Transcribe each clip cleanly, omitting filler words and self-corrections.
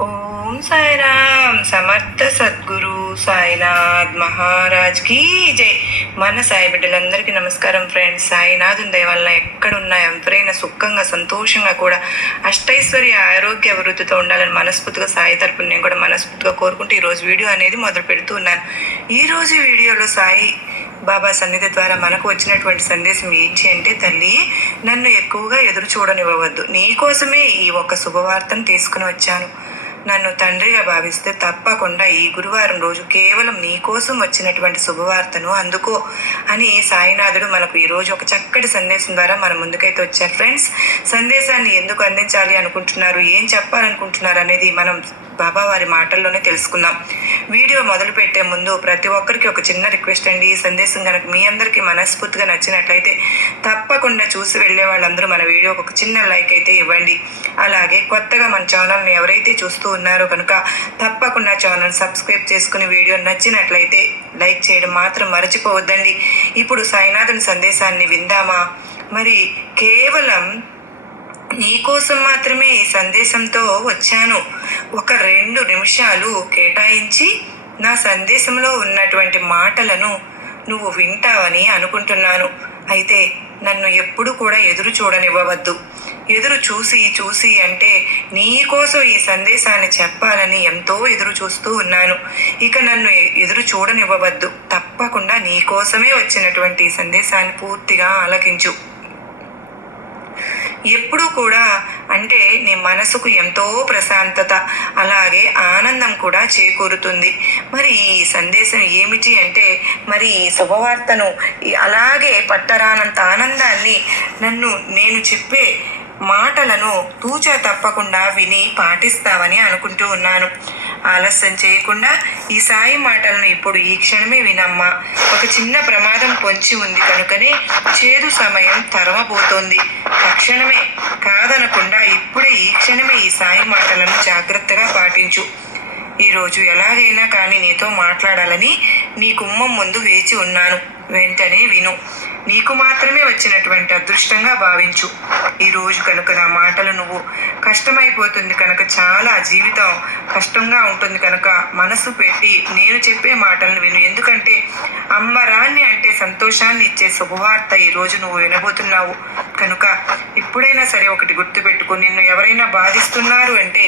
ఓం సాయిరామ్ సమర్థ సద్గురు సాయినాథ్ మహారాజ్ కీ జై. మన సాయి బిడ్డలందరికీ నమస్కారం ఫ్రెండ్స్. సాయినాథుని దయ వల్ల ఎక్కడున్నా ఎవరైనా సుఖంగా సంతోషంగా కూడా అష్టైశ్వర్య ఆరోగ్య అభివృద్ధితో ఉండాలని మనస్ఫూర్తిగా సాయి తరపున నేను కూడా మనస్ఫూర్తిగా కోరుకుంటూ ఈరోజు వీడియో అనేది మొదలు పెడుతూ ఉన్నాను. ఈరోజు వీడియోలో సాయి బాబా సన్నిధి ద్వారా మనకు వచ్చినటువంటి సందేశం ఏంటి అంటే, తల్లి నన్ను ఎక్కువగా ఎదురు చూడనివ్వవద్దు, నీకోసమే ఈ ఒక శుభవార్తను తీసుకుని వచ్చాను. నన్ను తండ్రిగా భావిస్తే తప్పకుండా ఈ గురువారం రోజు కేవలం నీ కోసం వచ్చినటువంటి శుభవార్తను అందుకో అని సాయినాథుడు మనకు ఈరోజు ఒక చక్కటి సందేశం ద్వారా మన ముందుకైతే వచ్చారు. ఫ్రెండ్స్, సందేశాన్ని ఎందుకు అందించాలి అనుకుంటున్నారు, ఏం చెప్పాలనుకుంటున్నారు అనేది మనం బాబా వారి మాటల్లోనే తెలుసుకుందాం. వీడియో మొదలు పెట్టే ముందు ప్రతి ఒక్కరికి ఒక చిన్న రిక్వెస్ట్ అండి. ఈ సందేశం కనుక మీ అందరికీ మనస్ఫూర్తిగా నచ్చినట్లయితే తప్పకుండా చూసి వెళ్ళే వాళ్ళందరూ మన వీడియోకి ఒక చిన్న లైక్ అయితే ఇవ్వండి. అలాగే కొత్తగా మన ఛానల్ని ఎవరైతే చూస్తూ ఉన్నారో కనుక తప్పకుండా ఛానల్ సబ్స్క్రైబ్ చేసుకుని వీడియో నచ్చినట్లయితే లైక్ చేయడం మాత్రం మర్చిపోవద్దండి. ఇప్పుడు సాయినాథుని సందేశాన్ని విందామా? మరి కేవలం నీకోసం మాత్రమే ఈ సందేశంతో వచ్చాను. ఒక 2 నిమిషాలు కేటాయించి నా సందేశంలో ఉన్నటువంటి మాటలను నువ్వు వింటావని అనుకుంటున్నాను. అయితే నన్ను ఎప్పుడు కూడా ఎదురు చూడనివ్వవద్దు. ఎదురు చూసి అంటే నీకోసం ఈ సందేశాన్ని చెప్పాలని ఎంతో ఎదురు చూస్తూ ఉన్నాను. ఇక నన్ను ఎదురు చూడనివ్వవద్దు. తప్పకుండా నీకోసమే వచ్చినటువంటి ఈ సందేశాన్ని పూర్తిగా ఆలకించు. ఎప్పుడూ కూడా అంటే నీ మనసుకు ఎంతో ప్రశాంతత అలాగే ఆనందం కూడా చేకూరుతుంది. మరి ఈ సందేశం ఏమిటి అంటే, మరి ఈ శుభవార్తను అలాగే పట్టరానంత ఆనందాన్ని నేను చెప్పే మాటలను తూచా తప్పకుండా విని పాటిస్తావని అనుకుంటూ ఉన్నాను. ఆలస్యం చేయకుండా ఈ సాయి మాటలను ఇప్పుడు ఈ క్షణమే వినమ్మా. ఒక చిన్న ప్రమాదం పొంచి ఉంది కనుకనే చేదు సమయం తరమబోతోంది. తక్షణమే కాదనకుండా ఇప్పుడే ఈ క్షణమే ఈ సాయి మాటలను జాగ్రత్తగా పాటించు. ఈరోజు ఎలాగైనా కానీ నీతో మాట్లాడాలని నీ గుమ్మం ముందు వేచి ఉన్నాను. వెంటనే విను. నీకు మాత్రమే వచ్చినటువంటి అదృష్టంగా భావించు. ఈరోజు కనుక నా మాటలు నువ్వు కష్టమైపోతుంది కనుక, చాలా జీవితం కష్టంగా ఉంటుంది కనుక మనసు పెట్టి నేను చెప్పే మాటలను విను. ఎందుకంటే అమ్మరాన్ని అంటే సంతోషాన్ని ఇచ్చే శుభవార్త ఈరోజు నువ్వు వినబోతున్నావు కనుక ఎప్పుడైనా సరే ఒకటి గుర్తుపెట్టుకో. నిన్ను ఎవరైనా బాధిస్తున్నారు అంటే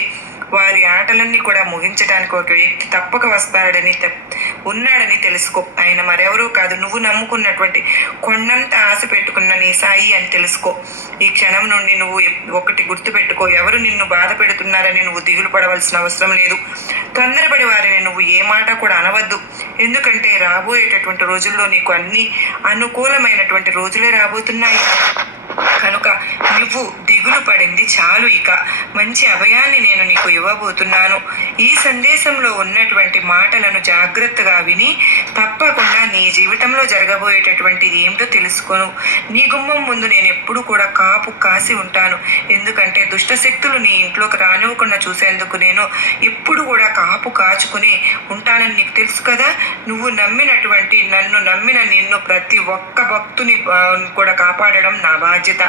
వారి ఆటలన్నీ కూడా ముగించడానికి ఒక వ్యక్తి తప్పక ఉన్నాడని తెలుసుకో. ఆయన మరెవరూ కాదు, నువ్వు నమ్ముకున్నటువంటి కొండంత ఆశ పెట్టుకున్న నీ సాయి అని తెలుసుకో. ఈ క్షణం నుండి నువ్వు ఒకటి గుర్తుపెట్టుకో. ఎవరు నిన్ను బాధ పెడుతున్నారని నువ్వు దిగులు పడవలసిన అవసరం లేదు. తొందరపడి వారిని నువ్వు ఏ మాట కూడా అనవద్దు. ఎందుకంటే రాబోయేటటువంటి రోజుల్లో నీకు అన్ని అనుకూలమైనటువంటి రోజులే రాబోతున్నాయి కనుక నువ్వు దిగులు పడింది చాలు. ఇక మంచి అభయాన్ని నేను నీకు ఇవ్వబోతున్నాను. ఈ సందేశంలో ఉన్నటువంటి మాటలను జాగ్రత్తగా విని తప్పకుండా నీ జీవితంలో జరగబోయేటటువంటిది ఏమిటో తెలుసుకోను. నీ గుమ్మం ముందు నేను ఎప్పుడు కూడా కాపు కాసి ఉంటాను. ఎందుకంటే దుష్టశక్తులు నీ ఇంట్లోకి రానివ్వకుండా చూసేందుకు నేను ఎప్పుడు కూడా కాపు కాచుకుని ఉంటానని నీకు తెలుసు కదా. నువ్వు నమ్మినటువంటి నన్ను నమ్మిన నిన్ను ప్రతి ఒక్క భక్తుని కూడా కాపాడడం నా బాధ్యత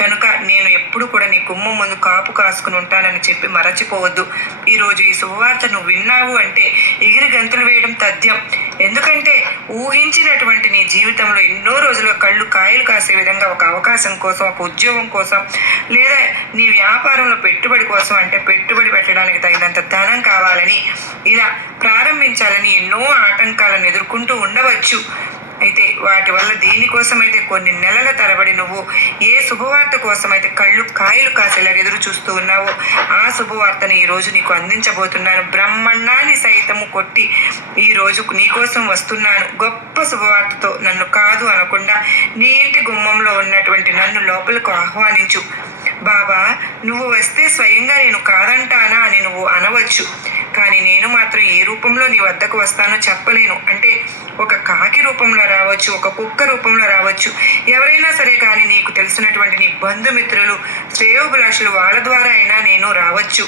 కనుక నేను ఎప్పుడు కూడా నీ గుమ్మం ముందు కాపు కాసుకుని ఉంటానని చెప్పి మరచిపోవద్దు. ఈరోజు ఈ శుభవార్త నువ్వు విన్నావు అంటే ఎగిరి గంతులు వేయడం తథ్యం. ఎందుకంటే ఊహించినటువంటి నీ జీవితంలో ఎన్నో రోజులు కళ్ళు కాయలు కాసే విధంగా ఒక అవకాశం కోసం, ఒక ఉద్యోగం కోసం, లేదా నీ వ్యాపారంలో పెట్టుబడి కోసం, అంటే పెట్టుబడి పెట్టడానికి తగినంత ధనం కావాలని, ఇలా ప్రారంభించాలని ఎన్నో ఆటంకాలను ఎదుర్కొంటూ ఉండవచ్చు. అయితే వాటి వల్ల దేనికోసమైతే కొన్ని నెలల తరబడి నువ్వు ఏ శుభవార్త కోసమైతే కళ్ళు కాయలు కాసేలా ఎదురు చూస్తూ ఉన్నావో ఆ శుభవార్తను ఈరోజు నీకు అందించబోతున్నాను. బ్రహ్మాండాన్ని సైతము కొట్టి ఈరోజు నీకోసం వస్తున్నాను గొప్ప శుభవార్తతో. నన్ను కాదు అనకుండా నీ ఇంటి గుమ్మంలో ఉన్నటువంటి నన్ను లోపలకు ఆహ్వానించు. బాబా, నువ్వు వస్తే స్వయంగా నేను కాదంటానా అని నువ్వు అనవచ్చు, కానీ నేను మాత్రం ఏ రూపంలో నీ వద్దకు వస్తానో చెప్పలేను. అంటే ఒక కాకి రూపంలో రావచ్చు, ఒక కుక్క రూపంలో రావచ్చు, ఎవరైనా సరే కానీ నీకు తెలిసినటువంటి నీ బంధుమిత్రులు, శ్రేయోభిలాషులు, వాళ్ళ ద్వారా అయినా నేను రావచ్చు.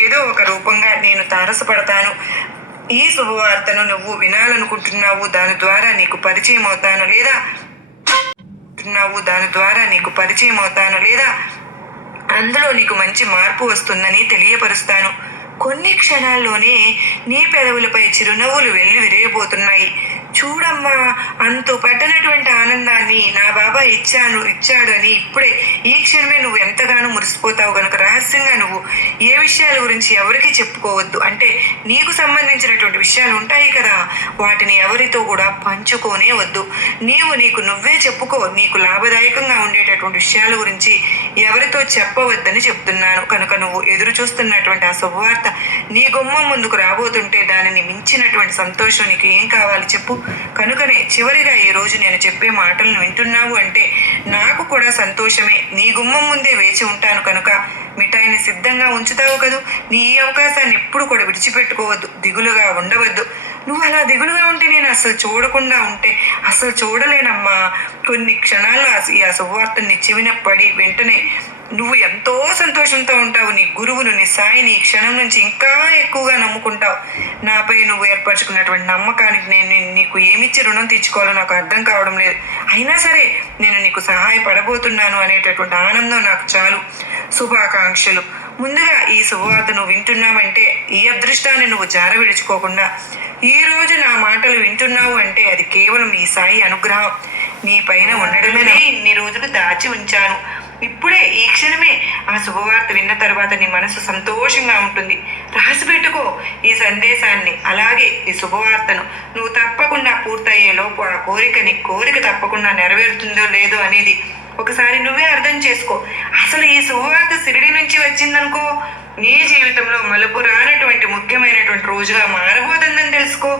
ఏదో ఒక రూపంగా నేను తారసపడతాను. ఈ శుభవార్తను నువ్వు వినాలనుకుంటున్నావు, దాని ద్వారా నీకు పరిచయం అవుతాను, లేదా అందులో నీకు మంచి మార్పు వస్తుందని తెలియపరుస్తాను. కొన్ని క్షణాల్లోనే నీ పెదవులపై చిరునవ్వులు వెళ్ళి విరిగిపోతున్నాయి. చూడమ్మా, అంతు పట్టనటువంటి ఆనందాన్ని నా బాబా ఇచ్చాడు అని ఇప్పుడే ఈ క్షణమే నువ్వు ఎంతగానో మురిసిపోతావు గనుక రహస్యంగా నువ్వు ఏ విషయాల గురించి ఎవరికి చెప్పుకోవద్దు. అంటే నీకు సంబంధించినటువంటి విషయాలు ఉంటాయి కదా, వాటిని ఎవరితో కూడా పంచుకోనే వద్దు. నీకు నువ్వే చెప్పుకో. నీకు లాభదాయకంగా ఉండేటటువంటి విషయాల గురించి ఎవరితో చెప్పవద్దని చెప్తున్నాను. కనుక నువ్వు ఎదురు చూస్తున్నటువంటి ఆ శుభవార్త నీ గుమ్మం ముందుకు రాబోతుంటే దానిని మించినటువంటి సంతోషం నీకు ఏం కావాలి చెప్పు. కనుకనే చివరిగా ఈ రోజు నేను చెప్పే మాటలను వింటున్నావు అంటే నాకు కూడా సంతోషమే. నీ గుమ్మం ముందే వేచి ఉంటాను కనుక మిఠాయిని సిద్ధంగా ఉంచుతావు కదూ. నీ ఈ అవకాశాన్ని ఎప్పుడు కూడా విడిచిపెట్టుకోవద్దు. దిగులుగా ఉండవద్దు. నువ్వు అలా దిగులుగా ఉంటే నేను అసలు చూడకుండా ఉంటే అసలు చూడలేనమ్మా. కొన్ని క్షణాల్లో ఆ శుభవార్తని చెవిన పడి వెంటనే నువ్వు ఎంతో సంతోషంతో ఉంటావు. నీ గురువును, నీ సాయిని ఈ క్షణం నుంచి ఇంకా ఎక్కువగా నమ్ముకుంటావు. నాపై నువ్వు ఏర్పరచుకున్నటువంటి నమ్మకానికి నేను నీకు ఏమిచ్చి రుణం తీర్చుకోవాలో నాకు అర్థం కావడం లేదు. అయినా సరే నేను నీకు సహాయపడబోతున్నాను అనేటటువంటి ఆనందం నాకు చాలు. శుభాకాంక్షలు. ముందుగా ఈ శుభవార్తను వింటున్నామంటే ఈ అదృష్టాన్ని నువ్వు జార విడుచుకోకుండా ఈ రోజు నా మాటలు వింటున్నావు అంటే అది కేవలం ఈ సాయి అనుగ్రహం నీ పైన ఉండడమే. ఇన్ని రోజులు దాచి ఉంచాను. ఇప్పుడే ఈ క్షణమే ఆ శుభవార్త విన్న తర్వాత నీ మనసు సంతోషంగా ఉంటుంది. రాసి పెట్టుకో ఈ సందేశాన్ని, అలాగే ఈ శుభవార్తను. నువ్వు తప్పకుండా పూర్తయ్యేలోపు ఆ కోరిక తప్పకుండా నెరవేరుతుందో లేదో అనేది ఒకసారి నువ్వే అర్థం చేసుకో. అసలు ఈ శుభవార్త షిరిడి నుంచి వచ్చిందనుకో, నీ జీవితంలో మలుపు రానటువంటి ముఖ్యమైనటువంటి రోజుగా మారబోతుందని తెలుసుకో.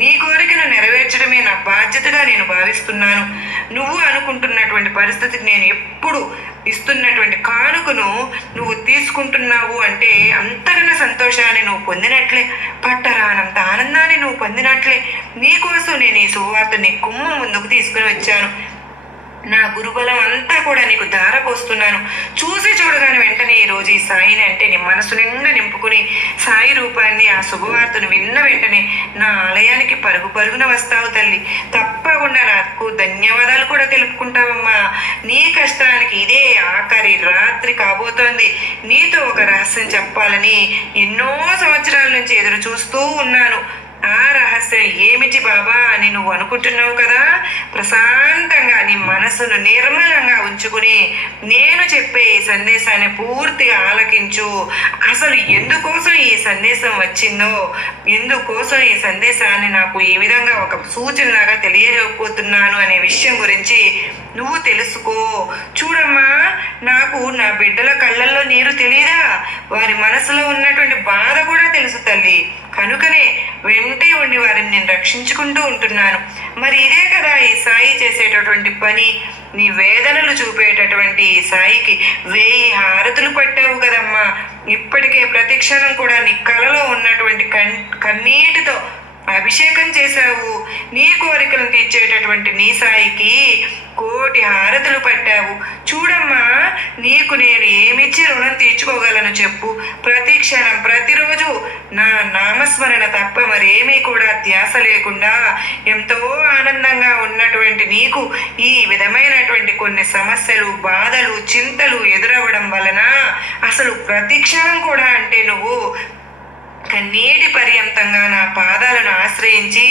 నీ కోరికను నెరవేర్చడమే నా బాధ్యతగా నేను భావిస్తున్నాను. నువ్వు అనుకుంటున్నటువంటి పరిస్థితికి నేను ఎప్పుడు ఇస్తున్నటువంటి కానుకను నువ్వు తీసుకుంటున్నావు అంటే అంతకన్నా సంతోషాన్ని నువ్వు పొందినట్లే, పట్టరానంత ఆనందాన్ని నువ్వు పొందినట్లే. నీకోసం నేను ఈ శుభవార్త నీ గుమ్మం ముందుకు తీసుకుని వచ్చాను. నా గురుబలం అంతా కూడా నీకు ధారపోస్తున్నాను. చూసి చూడగానే వెంటనే ఈరోజు ఈ సాయిని అంటే నీ మనసు నిండా నింపుకుని సాయి రూపాన్ని, ఆ శుభవార్తను విన్న వెంటనే నా ఆలయానికి పరుగున వస్తావు తల్లి. తప్పకుండా నాకు ధన్యవాదాలు కూడా తెలుపుకుంటావమ్మా. నీ కష్టానికి ఇదే ఆఖరి రాత్రి కాబోతోంది. నీతో ఒక రహస్యం చెప్పాలని ఎన్నో సంవత్సరాల నుంచి ఎదురు చూస్తూ ఉన్నాను. ఆ రహస్యం ఏమిటి బాబా అని నువ్వు అనుకుంటున్నావు కదా. ప్రశాంతంగా నీ మనసును నిర్మలంగా ఉంచుకుని నేను చెప్పే ఈ సందేశాన్ని పూర్తిగా ఆలకించు. అసలు ఎందుకోసం ఈ సందేశం వచ్చిందో, ఎందుకోసం ఈ సందేశాన్ని నాకు ఈ విధంగా ఒక సూచనలాగా తెలియజేయబోతున్నాను అనే విషయం గురించి నువ్వు తెలుసుకో. చూడమ్మా, నాకు నా బిడ్డల కళ్ళల్లో నీరు తెలియదా, వారి మనసులో ఉన్నటువంటి బాధ కూడా తెలుసు తల్లి. కనుకనే వెంటే ఉండి వారిని నేను రక్షించుకుంటూ ఉంటున్నాను. మరి ఇదే కదా ఈ సాయి చేసేటటువంటి పని. నీ వేదనలు చూపేటటువంటి ఈ సాయికి 1000 హారతులు పట్టావు కదమ్మా. ఇప్పటికే ప్రతి క్షణం కూడా నీ కలలో ఉన్నటువంటి కన్నీటితో అభిషేకం చేశావు. నీ కోరికలను తీర్చేటటువంటి నీ సాయికి 1,000,000 హారతులు పట్టావు. చూడమ్మా, నీకు నేను ఏమిచ్చి రుణం తీర్చుకోగలను చెప్పు. ప్రతి క్షణం ప్రతిరోజు నా నామస్మరణ తప్ప మరేమీ కూడా ధ్యాస లేకుండా ఎంతో ఆనందంగా ఉన్నటువంటి నీకు ఈ విధమైనటువంటి కొన్ని సమస్యలు, బాధలు, చింతలు ఎదురవ్వడం వలన అసలు ప్రతి క్షణం కూడా అంటే నువ్వు కన్నీటి పర్యంతంగా నా పాదాలను ఆశ్రయించి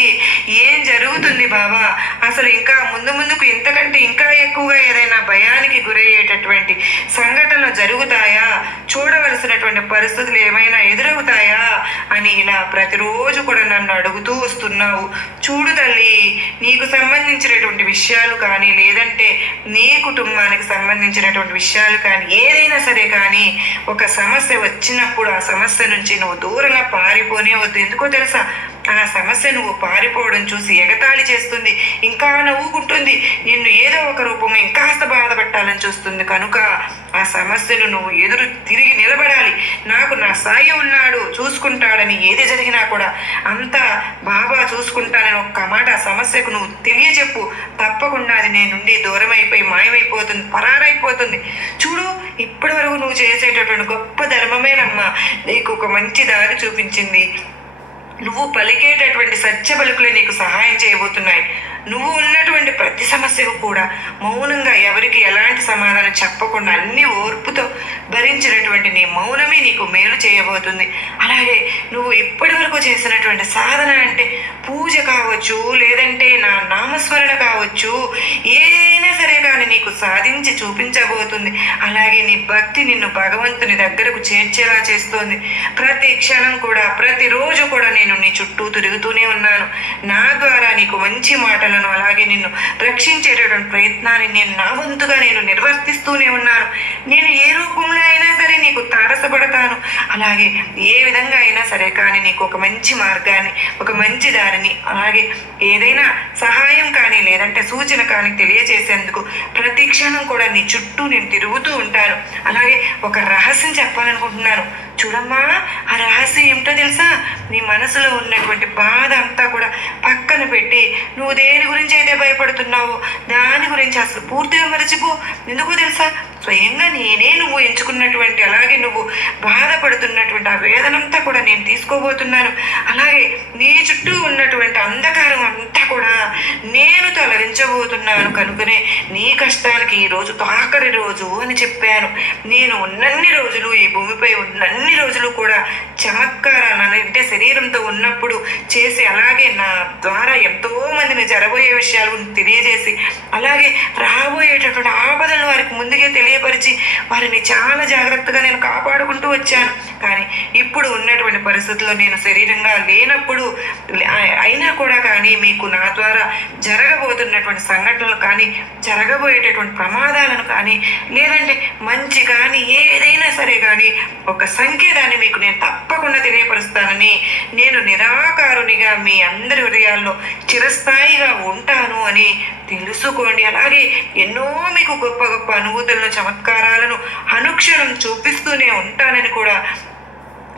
ఏం జరుగుతుంది బాబా, అసలు ఇంకా ముందుకు ఇంతకంటే ఇంకా ఎక్కువగా ఏదైనా భయానికి గురయ్యేటటువంటి సంఘటనలు జరుగుతాయా, చూడవలసినటువంటి పరిస్థితులు ఏమైనా ఎదురవుతాయా అని ఇలా ప్రతిరోజు కూడా నన్ను అడుగుతూ వస్తున్నావు. చూడు తల్లి, నీకు సంబంధించినటువంటి విషయాలు కానీ లేదంటే నీ కుటుంబానికి సంబంధించినటువంటి విషయాలు కానీ ఏదైనా సరే కానీ ఒక సమస్య వచ్చినప్పుడు ఆ సమస్య నుంచి నువ్వు దూరంగా పారిపోనే వద్దు. ఎందుకో తెలుసా, ఆ సమస్య నువ్వు పారిపోవడం చూసి ఎగతాళి చేస్తుంది, ఇంకా నవ్వుకుంటుంది, నిన్ను ఏదో ఒక రూపంగా ఇంకాస్త బాధపెట్టాలని చూస్తుంది. కనుక ఆ సమస్యను నువ్వు ఎదురు తిరిగి నిలబడాలి. నాకు నా సాయి ఉన్నాడు, చూసుకుంటాడని ఏది జరిగినా కూడా అంతా బాబా చూసుకుంటానని ఒక్క మాట ఆ సమస్యకు నువ్వు తెలియచెప్పు. తప్పకుండా అది నీ నుండి దూరం అయిపోయి మాయమైపోతుంది, పరారైపోతుంది. చూడు, ఇప్పటి వరకు నువ్వు చేసేటటువంటి గొప్ప ధర్మమేనమ్మా నీకు ఒక మంచి దారి చూపించింది. నువ్వు పలికేటటువంటి సత్య పలుకులే నీకు సహాయం చేయబోతున్నాయి. నువ్వు ఉన్నటువంటి ప్రతి సమస్యకు కూడా మౌనంగా ఎవరికి ఎలాంటి సమాధానం చెప్పకుండా అన్ని ఓర్పుతో భరించినటువంటి నీ మౌనమే నీకు మేలు చేయబోతుంది. అలాగే నువ్వు ఇప్పటి వరకు చేసినటువంటి సాధన అంటే పూజ కావచ్చు, లేదంటే నా నామస్మరణ కావచ్చు, ఏదైనా సరే కానీ నీకు సాధించి చూపించబోతుంది. అలాగే నీ భక్తి నిన్ను భగవంతుని దగ్గరకు చేర్చేలా చేస్తోంది. ప్రతి క్షణం కూడా, ప్రతిరోజు కూడా నేను నీ చుట్టూ తిరుగుతూనే ఉన్నాను. నా ద్వారా నీకు మంచి మాటలను, అలాగే నిన్ను రక్షించేటటువంటి ప్రయత్నాన్ని నేను నా వంతుగా నేను నిర్వర్తిస్తూనే ఉన్నాను. నేను ఏ రూపంలో అయినా సరే నీకు తారసపడతాను. అలాగే ఏ విధంగా అయినా సరే కానీ నీకు ఒక మంచి మార్గాన్ని, ఒక మంచి దారిని, అలాగే ఏదైనా సహాయం కానీ లేదంటే సూచన కానీ తెలియజేసేందుకు ప్రతి క్షణం కూడా నీ చుట్టూ నేను తిరుగుతూ ఉంటాను. అలాగే ఒక రహస్యం చెప్పాలనుకుంటున్నాను. చూడమ్మా, ఆ రహస్యం ఏమిటో తెలుసా? నీ మనసులో ఉన్నటువంటి బాధ అంతా కూడా పక్కన పెట్టి నువ్వు దేని గురించి అయితే భయపడుతున్నావో దాని గురించి అసలు పూర్తిగా మరచిపో. ఎందుకో తెలుసా? స్వయంగా నేనే నువ్వు ఎంచుకున్నటువంటి, అలాగే నువ్వు బాధపడుతున్నటువంటి ఆ వేదనంతా కూడా నేను తీసుకోబోతున్నాను. అలాగే నీ చుట్టూ ఉన్నటువంటి అంధకారం అంతా కూడా నేను తొలగించబోతున్నాను. కనుకనే నీ కష్టానికి ఈరోజు ఆఖరి రోజు అని చెప్పాను. నేను ఉన్నన్ని రోజులు, ఈ భూమిపై ఉన్నన్ని రోజులు కూడా చమత్కారాలు అంటే శరీరంతో ఉన్నప్పుడు చేసి, అలాగే నా ద్వారా ఎంతో మందిని జరబోయే విషయాలు తెలియజేసి, అలాగే రాబోయేటటువంటి ఆపదలను వారికి ముందుగా తెలియపరిచి వారిని చాలా జాగ్రత్తగా నేను కాపాడుకుంటూ వచ్చాను. కానీ ఇప్పుడు ఉన్నటువంటి పరిస్థితుల్లో నేను శరీరంగా లేనప్పుడు అయినా కూడా కానీ మీకు నా ద్వారా జరగబోతున్నటువంటి సంఘటనలు కానీ, జరగబోయేటటువంటి ప్రమాదాలను కానీ, లేదంటే మంచి కానీ ఏదైనా సరే కానీ ఒక సంకేతాన్ని మీకు నేను తప్పకుండా తెలియపరుస్తానని, నేను నిరాకారునిగా మీ అందరి హృదయాల్లో చిరస్థాయిగా ఉంటాను అని తెలుసుకోండి. అలాగే ఎన్నో మీకు గొప్ప గొప్ప అనుభూతులను, చమత్కారాలను అనుక్షణం చూపిస్తూనే ఉంటానని కూడా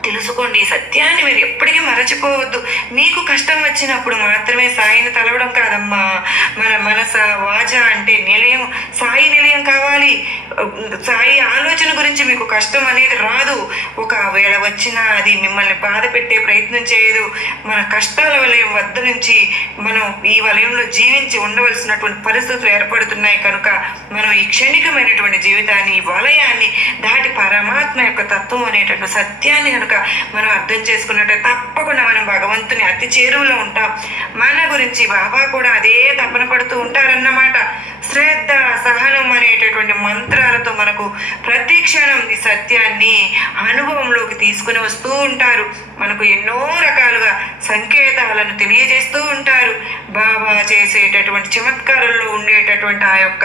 తెలుసుకోండి. ఈ సత్యాన్ని మీరు ఎప్పటికీ మరచిపోవద్దు. మీకు కష్టం వచ్చినప్పుడు మాత్రమే సాయిని తలవడం కాదమ్మా. మన మనస వాచ అంటే నిలయం, సాయి నిలయం కావాలి. సాయి ఆలోచన గురించి మీకు కష్టం అనేది రాదు. ఒకవేళ వచ్చినా అది మిమ్మల్ని బాధ పెట్టే ప్రయత్నం చేయదు. మన కష్టాల వలయం వద్ద నుంచి మనం ఈ వలయంలో జీవించి ఉండవలసినటువంటి పరిస్థితులు ఏర్పడుతున్నాయి. కనుక మనం ఈ క్షణికమైనటువంటి జీవితాన్ని, ఈ వలయాన్ని దాటి పరమాత్మ యొక్క తత్వం అనేటటువంటి సత్యాన్ని కనుక మనం అర్థం చేసుకున్నట్టే తప్పకుండా మనం భగవంతుని అతి చేరువలో ఉంటాం. మన గురించి బాబా కూడా అదే తపన పడుతూ ఉంటారన్నమాట. శ్రద్ధ, సహనం అనేటటువంటి మంత్రాలతో మనకు ప్రతి క్షణం ఈ సత్యాన్ని అనుభవంలోకి తీసుకుని వస్తూ ఉంటారు. మనకు ఎన్నో రకాలుగా సంకేతాలను తెలియజేస్తూ ఉంటారు. బాబా చేసేటటువంటి చమత్కారంలో ఉండేటటువంటి ఆ యొక్క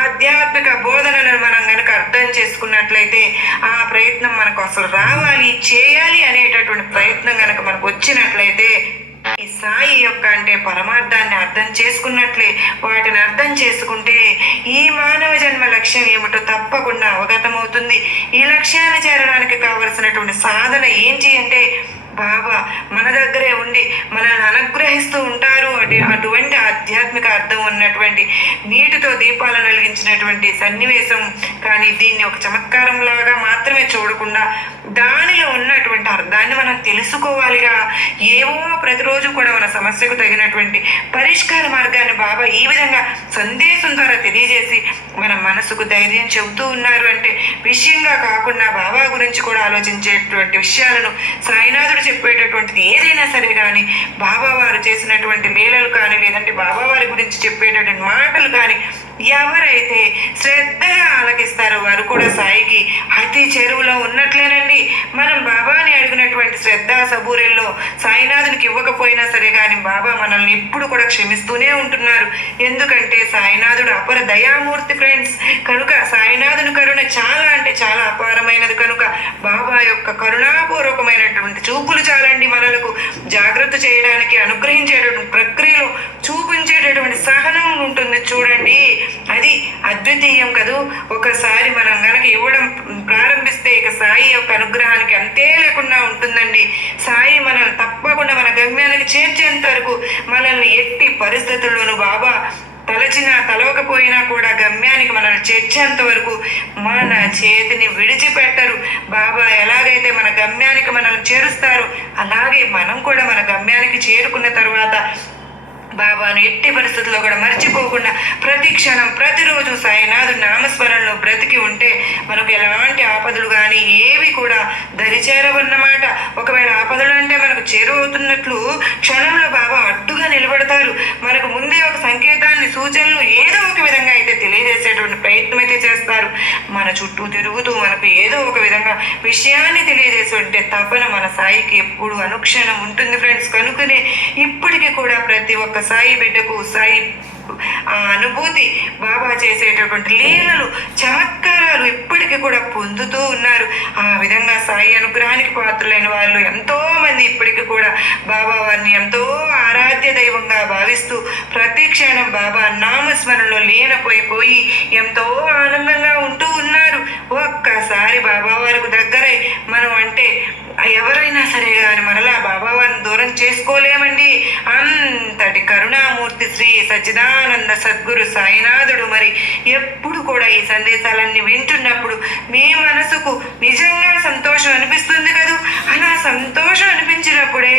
ఆధ్యాత్మిక బోధనలను మనం కనుక అర్థం చేసుకున్నట్లయితే, ఆ ప్రయత్నం మనకు అసలు రావాలి, చేయాలి అనేటటువంటి ప్రయత్నం కనుక మనకు వచ్చినట్లయితే, ఈ సాయి యొక్క అంటే పరమార్థాన్ని అర్థం చేసుకున్నట్లే, వాటిని అర్థం చేసుకుంటే ఈ మానవ జన్మ లక్ష్యం ఏమిటో తప్పకుండా అవగతమవుతుంది. ఈ లక్ష్యాన్ని చేరడానికి కావలసినటువంటి సాధన ఏంటి అంటే, బాబా మన దగ్గరే ఉండి మనల్ని అనుగ్రహిస్తూ ఉంటారు. అటువంటి ఆధ్యాత్మిక అర్థం ఉన్నటువంటి నీటితో దీపాలను వెలిగించినటువంటి సన్నివేశం. కానీ దీన్ని ఒక చమత్కారం లాగా మాత్రమే చూడకుండా దానిలో ఉన్నటువంటి అర్థాన్ని మనం తెలుసుకోవాలిగా. ఏవో ప్రతిరోజు కూడా మన సమస్యకు తగినటువంటి పరిష్కార మార్గాన్ని బాబా ఈ విధంగా సందేశం ద్వారా తెలియజేసి మన మనసుకు ధైర్యం చెబుతూ ఉన్నారు. అంటే విషయంగా కాకుండా బాబా గురించి కూడా ఆలోచించేటువంటి విషయాలను సాయినాథుడు చెప్పేటటువంటిది ఏదైనా సరే కానీ, బాబా వారు చేసినటువంటి లీలలు కానీ, లేదంటే బాబా వారి గురించి చెప్పేటటువంటి మాటలు కానీ ఎవరైతే శ్రద్ధగా ఆలకిస్తారో వారు కూడా సాయికి అతి చెరువులో ఉన్నట్లేనండి. మనం బాబాని అడిగినటువంటి శ్రద్ధ సబూరిల్లో సాయినాథునికి ఇవ్వకపోయినా సరే కానీ బాబా మనల్ని ఇప్పుడు కూడా క్షమిస్తూనే ఉంటున్నారు. ఎందుకంటే సాయినాథుడు అపర దయామూర్తి ఫ్రెండ్స్. కనుక సాయినాథుని కరుణ చాలా అంటే చాలా అపారమైనది. కనుక బాబా యొక్క కరుణాపూర్వకమైనటువంటి చూపులు చాలండి మనలకు జాగ్రత్త చేయడానికి, అనుగ్రహించేటటువంటి ప్రక్రియలో చూపించేటటువంటి సహనం ఉంటుంది చూడండి. అది అద్వితీయం కదూ. ఒకసారి మనం గనక ఇవ్వడం ప్రారంభిస్తే ఇక సాయి యొక్క అనుగ్రహానికి అంతే లేకుండా ఉంటుందండి. సాయి మనల్ని తప్పకుండా మన గమ్యానికి చేర్చేంత వరకు మనల్ని ఎట్టి పరిస్థితుల్లోనూ బాబా తలచినా తలవకపోయినా కూడా గమ్యానికి మనల్ని చేర్చేంత వరకు మన చేతిని విడిచిపెట్టరు. బాబా ఎలాగైతే మన గమ్యానికి మనల్ని చేరుస్తారో అలాగే మనం కూడా మన గమ్యానికి చేరుకున్న తర్వాత బాబాను ఎట్టి పరిస్థితుల్లో కూడా మర్చిపోకుండా ప్రతి క్షణం ప్రతిరోజు సాయినాథు నామస్మరణలో బ్రతికి ఉంటే మనకు ఎలాంటి ఆపదలు కానీ ఏవి కూడా దరిచేరవన్నమాట. ఒకవేళ ఆపదలు అంటే మనకు చేరువవుతున్నట్లు క్షణంలో బాబా అడ్డుగా నిలబడతారు. మనకు ముందే ఒక సంకేతాన్ని సూచనలు ఏదో ఒక విధంగా అయితే తెలియజేసేటువంటి ప్రయత్నం అయితే చేస్తారు. మన చుట్టూ తిరుగుతూ మనకు ఏదో ఒక విధంగా విషయాన్ని తెలియజేసే తపన మన సాయికి ఎప్పుడు అనుక్షణం ఉంటుంది ఫ్రెండ్స్. కనుకనే ఇప్పటికీ కూడా ప్రతి ఒక్క సాయి బిడ్డకు సాయి ఆ అనుభూతి బాబా చేసేటటువంటి లీలలు చమత్కారాలు ఇప్పటికీ కూడా పొందుతూ ఉన్నారు. ఆ విధంగా సాయి అనుగ్రహానికి పాత్రులైన వాళ్ళు ఎంతో మంది ఇప్పటికీ కూడా బాబా వారిని ఎంతో ఆరాధ్య దైవంగా భావిస్తూ ప్రతి క్షణం బాబా నామస్మరణలో లీనపోయిపోయి ఎంతో ఆనందంగా ఉంటూ ఉన్నారు. ఒక్కసారి బాబా వారికి దగ్గరై మనం అంటే ఎవరైనా సరే కానీ మరలా బాబా వారిని దూరం చేసుకోలేమండి. అంతటి కరుణామూర్తి శ్రీ సచ్చిదానంద సద్గురు సాయినాథుడు మరి ఎప్పుడు కూడా ఈ సందేశాలన్నీ వింటున్నప్పుడు మీ మనసుకు నిజంగా సంతోషం అనిపిస్తుంది కదూ. అలా సంతోషం అనిపించినప్పుడే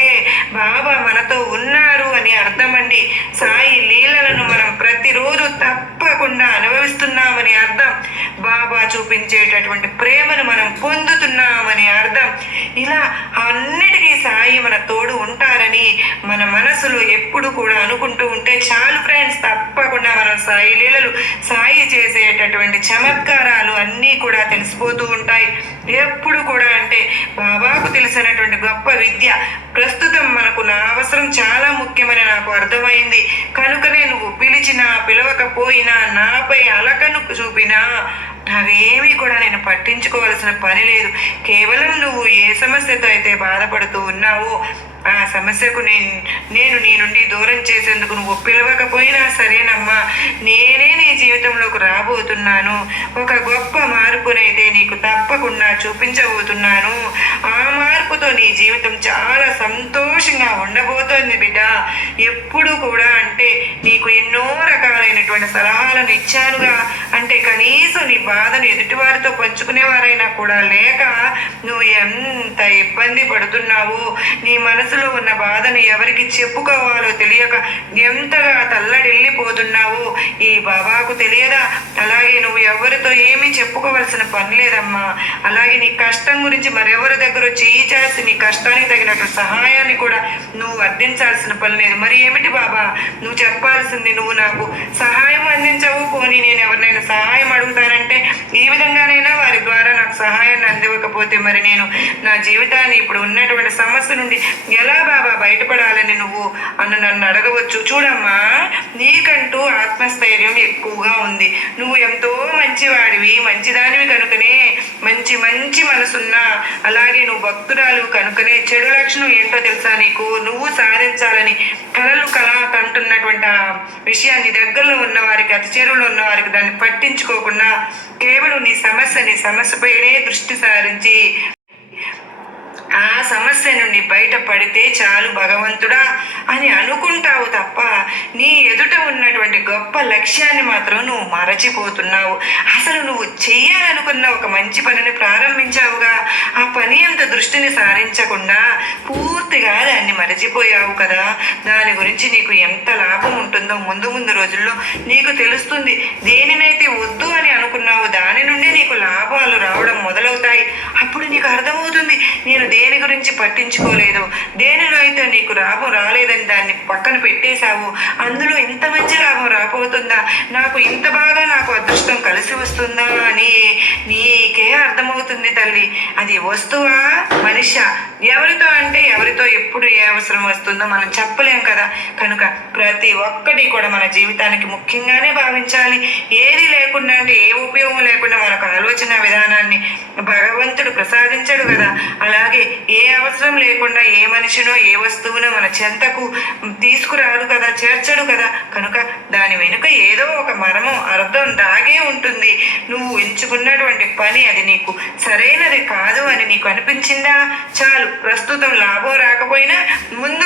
బాబా మనతో ఉన్నారు అని అర్థమండి. సాయి లీలలను మనం ప్రతిరోజు తప్పకుండా అనుభవిస్తున్నామని అర్థం. బాబా చూపించేటటువంటి ప్రేమను మనం పొందుతున్నామని అర్థం. ఇలా అన్నిటికీ సాయి మన తోడు ఉంటారని మన మనసులో ఎప్పుడు కూడా అనుకుంటూ ఉంటే చాలు ఫ్రెండ్స్. తప్పకుండా మనం సాయి లీలలు సాయి చేసేటటువంటి చమత్కారాలు అన్నీ కూడా తెలిసిపోతూ ఉంటాయి. ఎప్పుడు కూడా అంటే బాబాకు తెలిసినటువంటి గొప్ప విద్య ప్రస్తుతం మనకు నా అవసరం చాలా ముఖ్యమని నాకు అర్థమైంది. కనుకనే నువ్వు పిలిచినా పిలవకపోయినా నాపై అలకను చూపినా అవేమీ కూడా నేను పట్టించుకోవాల్సిన పని లేదు. కేవలం నువ్వు ఏ సమస్యతో అయితే బాధపడుతూ ఉన్నావో ఆ సమస్యకు నేను నీ నుండి దూరం చేసేందుకు నువ్వు పిలవకపోయినా సరేనమ్మా, నేనే నీ జీవితంలోకి రాబోతున్నాను. ఒక గొప్ప మార్పునైతే నీకు తప్పకుండా చూపించబోతున్నాను. ఆ మార్పుతో నీ జీవితం చాలా సంతోషంగా ఉండబోతోంది బిడ్డ. ఎప్పుడు కూడా అంటే నీకు ఎన్నో రకాలైనటువంటి సలహాలను ఇచ్చానుగా. అంటే కనీసం నీ బాధను ఎదుటివారితో పంచుకునేవారైనా కూడా లేక నువ్వు ఎంత ఇబ్బంది పడుతున్నావో, నీ మనసులో ఉన్న బాధను ఎవరికి చెప్పుకోవాలో తెలియక ఎంతగా తల్లడిల్లిపోతున్నావో ఈ బాబాకు తెలియదా? అలాగే నువ్వు ఎవరితో ఏమీ చెప్పుకోవాల్సిన పని లేదమ్మా. అలాగే నీ కష్టం గురించి మరెవరి దగ్గర చేయి చేసి నీ కష్టానికి తగినట్టు సహాయాన్ని కూడా నువ్వు అందించాల్సిన పని లేదు. మరి ఏమిటి బాబా నువ్వు చెప్పాల్సింది? నువ్వు నాకు సహాయం అందించవు, పోనీ నేను ఎవరినైనా సహాయం అడుగుతానంటే ఈ విధంగానైనా వారి ద్వారా నాకు సహాయాన్ని అందివ్వకపోతే మరి నేను నా జీవితాన్ని ఇప్పుడు ఉన్నటువంటి సమస్య నుండి ఎలా బాబా బయటపడాలని నువ్వు నన్ను అడగవచ్చు. చూడమ్మా, నీకంటూ ఆత్మస్థైర్యం ఎక్కువగా ఉంది. నువ్వు ఎంతో మంచివాడివి, మంచిదానివి కనుకనే మంచి మంచి మనసున్నా, అలాగే నువ్వు భక్తురాలు కనుకనే చెడు లక్షణం ఏంటో తెలుసా నీకు? నువ్వు సాధించాలని కళ కంటున్నటువంటి ఆ విషయాన్ని దగ్గరలో ఉన్న వారికి, అతి చేరువలో ఉన్న వారికి దాన్ని పట్టించుకోకుండా కేవలం నీ సమస్యపైనే దృష్టి సారించి ఆ సమస్య నుండి బయటపడితే చాలు భగవంతుడా అని అనుకుంటావు తప్ప నీ ఎదుట ఉన్నటువంటి గొప్ప లక్ష్యాన్ని మాత్రం నువ్వు మరచిపోతున్నావు. అసలు నువ్వు చెయ్యాలనుకున్న ఒక మంచి పనిని ప్రారంభించావుగా, ఆ పని అంత దృష్టిని సారించకుండా పూర్తిగా దాన్ని మరచిపోయావు కదా. దాని గురించి నీకు ఎంత లాభం ఉంటుందో ముందు రోజుల్లో నీకు తెలుస్తుంది. దేనినైతే వద్దు అని అనుకున్నావు దాని నుండి నీకు లాభాలు రావడం మొదలవుతాయి. అప్పుడు నీకు అర్థమవుతుంది నేను దేని గురించి పట్టించుకోలేదు, దేనిలో అయితే నీకు లాభం రాలేదని దాన్ని పక్కన పెట్టేశావు, అందులో ఇంత మంచి లాభం రాబోతుందా, నాకు ఇంత బాగా నాకు అదృష్టం కలిసి వస్తుందా అని నీకే అర్థమవుతుంది తల్లి. అది వస్తువా మనిషా? ఎవరితో అంటే ఎవరితో ఎప్పుడు ఏ అవసరం వస్తుందో మనం చెప్పలేం కదా. కనుక ప్రతి ఒక్కటి కూడా మన జీవితానికి ముఖ్యంగానే భావించాలి. ఏది లేకుండా అంటే ఏ ఉపయోగం లేకుండా మనకు ఆలోచన విధానాన్ని భగవంతుడు ప్రసాదించడు కదా. అలాగే ఏ అవసరం లేకుండా ఏ మనిషినో ఏ వస్తువునో మన చెంతకు తీసుకురాడు కదా, చేర్చడు కదా. కనుక దాని వెనుక ఏదో ఒక మర్మం అర్థం దాగే ఉంటుంది. నువ్వు ఎంచుకున్నటువంటి పని అది నీకు సరైనది కాదు అని నీకు అనిపించిందా చాలు. ప్రస్తుతం లాభం రాకపోయినా ముందు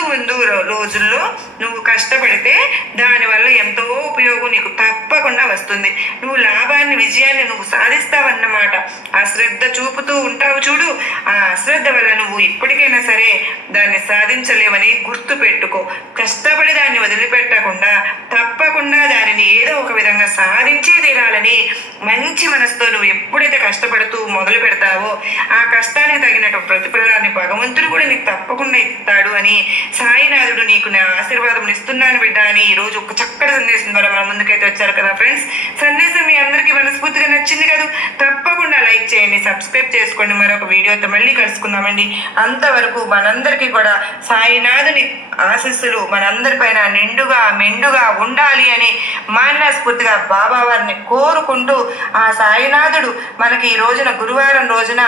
రోజుల్లో నువ్వు కష్టపడితే దానివల్ల ఎంతో ఉపయోగం నీకు తప్పకుండా వస్తుంది. నువ్వు లాభాన్ని విజయాన్ని నువ్వు సాధిస్తావన్నమాట. ఆ శ్రద్ధ చూపుతూ ఉంటావు చూడు, ఆ అశ్రద్ధ వల్ల నువ్వు ఇప్పటికైనా సరే దాన్ని సాధించలేమని గుర్తు పెట్టుకో. కష్టపడి దాన్ని వదిలిపెట్టకుండా తప్పకుండా దానిని ఏదో ఒక విధంగా సాధించే తీరాలని మంచి మనసుతో నువ్వు ఎప్పుడైతే కష్టపడుతూ మొదలు పెడతావో ఆ కష్టానికి తగినట్టు ప్రతిఫలాన్ని భగవంతుడు కూడా నీకు తప్పకుండా ఇస్తాడు అని సాయినాథుడు నీకు నా ఆశీర్వాదం ఇస్తున్నాను బిడ్డ అని ఈరోజు ఒక చక్కటి సందేశం ద్వారా మన ముందుకైతే వచ్చారు కదా ఫ్రెండ్స్. సందేశం మీ అందరికీ మనస్ఫూర్తిగా నచ్చింది కదా, తప్పకుండా లైక్ చేయండి, సబ్స్క్రైబ్ చేసుకోండి. మరొక వీడియోతో మళ్ళీ కలుసుకుందామండి. అంతవరకు మనందరికీ కూడా సాయినాథుని ఆశీస్సులు మనందరిపైన నిండుగా మెండుగా ఉండాలి అని మనస్ఫూర్తిగా బాబా వారిని కోరుకుంటూ ఆ సాయినాథుడు మనకి ఈ రోజున గురువారం రోజున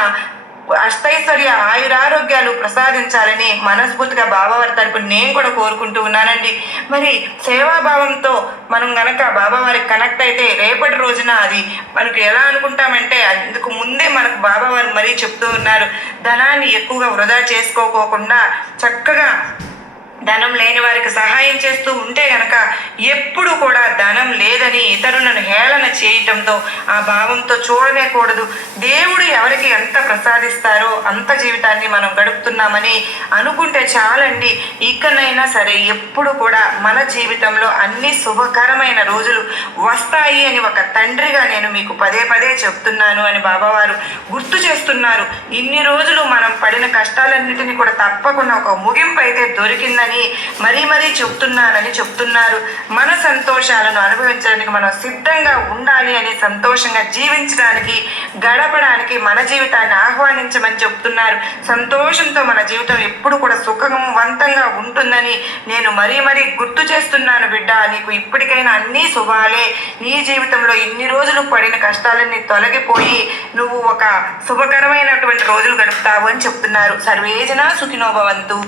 అష్టైశ్వర్య ఆయురారోగ్యాలు ప్రసాదించాలని మనస్ఫూర్తిగా బాబావారి తరపున నేను కూడా కోరుకుంటూ ఉన్నానండి. మరి సేవాభావంతో మనం గనక బాబావారికి కనెక్ట్ అయితే రేపటి రోజున అది మనకు ఎలా అనుకుంటామంటే అందుకు ముందే మనకు బాబావారు మరీ చెప్తూ ఉన్నారు, ధనాన్ని ఎక్కువగా వృధా చేసుకోకోకుండా చక్కగా ధనం లేని వారికి సహాయం చేస్తూ ఉంటే గనక ఎప్పుడు కూడా ధనం లేదని ఇతరులను హేళన చేయటంతో ఆ భావంతో చూడనేకూడదు. దేవుడు ఎవరికి ఎంత ప్రసాదిస్తారో అంత జీవితాన్ని మనం గడుపుతున్నామని అనుకుంటే చాలండి. ఇకనైనా సరే ఎప్పుడు కూడా మన జీవితంలో అన్ని శుభకరమైన రోజులు వస్తాయి అని ఒక తండ్రిగా నేను మీకు పదే పదే చెప్తున్నాను అని బాబావారు గుర్తు చేస్తున్నారు. ఇన్ని రోజులు మనం పడిన కష్టాలన్నిటినీ కూడా తప్పకుండా ఒక ముగింపు అయితే దొరికిందని మరీ మరీ చెప్తున్నారు. మన సంతోషాలను అనుభవించడానికి మనం సిద్ధంగా ఉండాలి అని, సంతోషంగా జీవించడానికి గడపడానికి మన జీవితాన్ని ఆహ్వానించమని చెప్తున్నారు. సంతోషంతో మన జీవితం ఎప్పుడు కూడా సుఖవంతంగా ఉంటుందని నేను మరీ మరీ గుర్తు చేస్తున్నాను బిడ్డ. నీకు ఇప్పటికైనా అన్నీ శుభాలే. నీ జీవితంలో ఇన్ని రోజులు పడిన కష్టాలన్నీ తొలగిపోయి నువ్వు ఒక శుభకరమైనటువంటి రోజులు గడుపుతావు అని చెప్తున్నారు. సర్వేజన సుఖినో భవంతు.